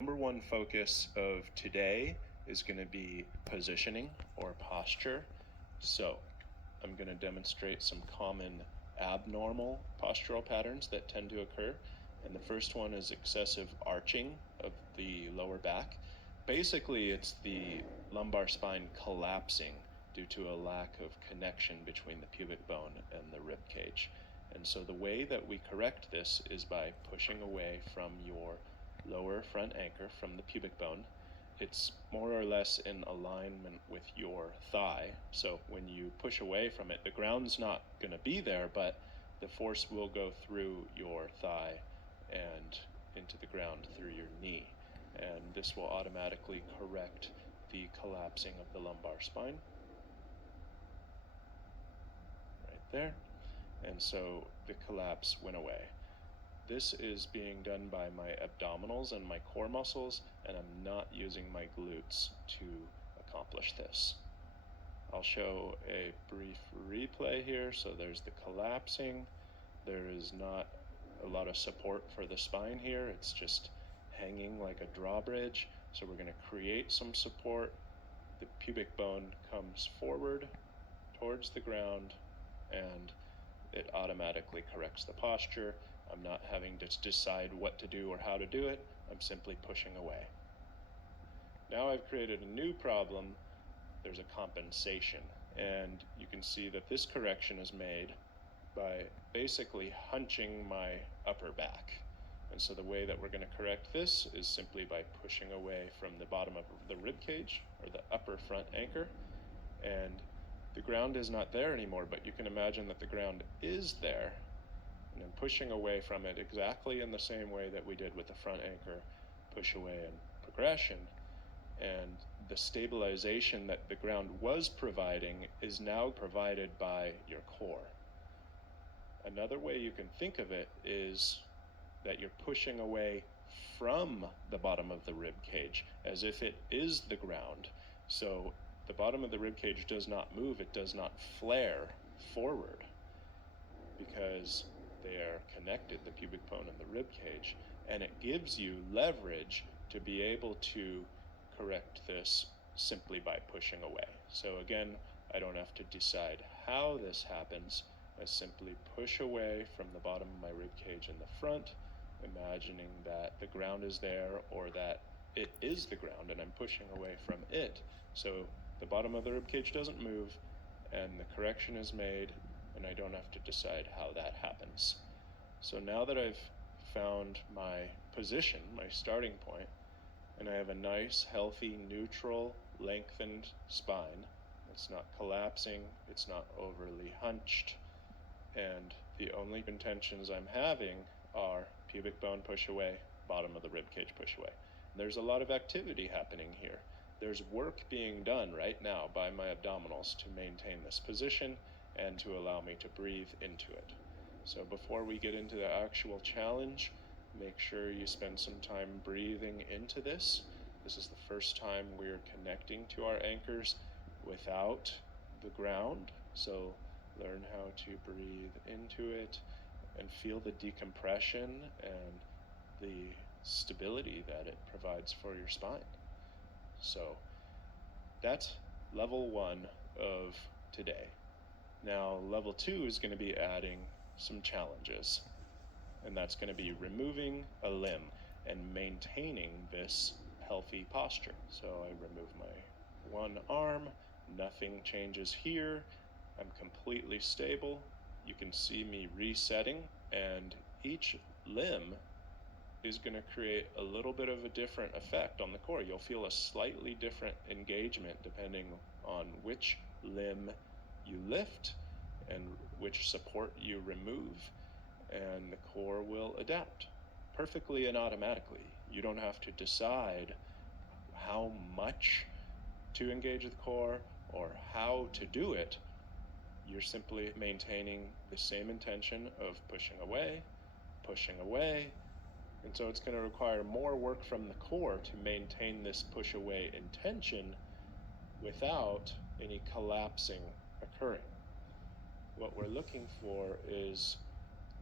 Number one focus of today is going to be positioning or posture. So I'm going to demonstrate some common abnormal postural patterns that tend to occur. And the first one is excessive arching of the lower back. Basically, it's the lumbar spine collapsing due to a lack of connection between the pubic bone and the rib cage. And so the way that we correct this is by pushing away from your lower front anchor from the pubic bone. It's more or less in alignment with your thigh. So when you push away from it, the ground's not going to be there, but the force will go through your thigh and into the ground through your knee. And this will automatically correct the collapsing of the lumbar spine. Right there. And so the collapse went away. This is being done by my abdominals and my core muscles, and I'm not using my glutes to accomplish this. I'll show a brief replay here. So there's the collapsing. There is not a lot of support for the spine here. It's just hanging like a drawbridge. So we're going to create some support. The pubic bone comes forward towards the ground, and it automatically corrects the posture. I'm not having to decide what to do or how to do it. I'm simply pushing away. Now I've created a new problem. There's a compensation, and you can see that this correction is made by basically hunching my upper back. And so the way that we're going to correct this is simply by pushing away from the bottom of the rib cage or the upper front anchor, and the ground is not there anymore, but you can imagine that the ground is there, and then pushing away from it exactly in the same way that we did with the front anchor, push away in progression, and the stabilization that the ground was providing is now provided by your core. Another way you can think of it is that you're pushing away from the bottom of the rib cage as if it is the ground. So the bottom of the rib cage does not move, it does not flare forward because they are connected, the pubic bone and the rib cage, and it gives you leverage to be able to correct this simply by pushing away. So again, I don't have to decide how this happens. I simply push away from the bottom of my rib cage in the front, imagining that the ground is there or that it is the ground and I'm pushing away from it. So the bottom of the rib cage doesn't move and the correction is made, and I don't have to decide how that happens. So now that I've found my position, my starting point, and I have a nice, healthy, neutral, lengthened spine, it's not collapsing, it's not overly hunched, and the only intentions I'm having are pubic bone push away, bottom of the rib cage push away. There's a lot of activity happening here. There's work being done right now by my abdominals to maintain this position and to allow me to breathe into it. So before we get into the actual challenge, make sure you spend some time breathing into this. This is the first time we're connecting to our anchors without the ground. So learn how to breathe into it and feel the decompression and the stability that it provides for your spine. So that's level 1 of today. Now, level 2 is going to be adding some challenges, and that's going to be removing a limb and maintaining this healthy posture. So I remove my one arm, nothing changes here, I'm completely stable. You can see me resetting, and each limb is going to create a little bit of a different effect on the core. You'll feel a slightly different engagement depending on which limb you lift and which support you remove, and the core will adapt perfectly and automatically. You don't have to decide how much to engage the core or how to do it. You're simply maintaining the same intention of pushing away, and so it's going to require more work from the core to maintain this push away intention without any collapsing occurring. What we're looking for is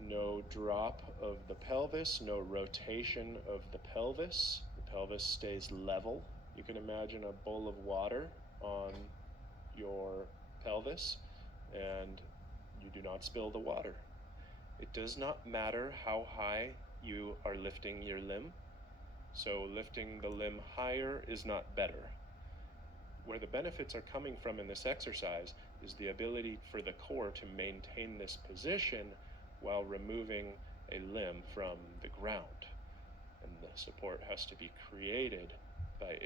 no drop of the pelvis, no rotation of the pelvis. The pelvis stays level. You can imagine a bowl of water on your pelvis, and you do not spill the water. It does not matter how high you are lifting your limb. So lifting the limb higher is not better. Where the benefits are coming from in this exercise is the ability for the core to maintain this position while removing a limb from the ground. And the support has to be created by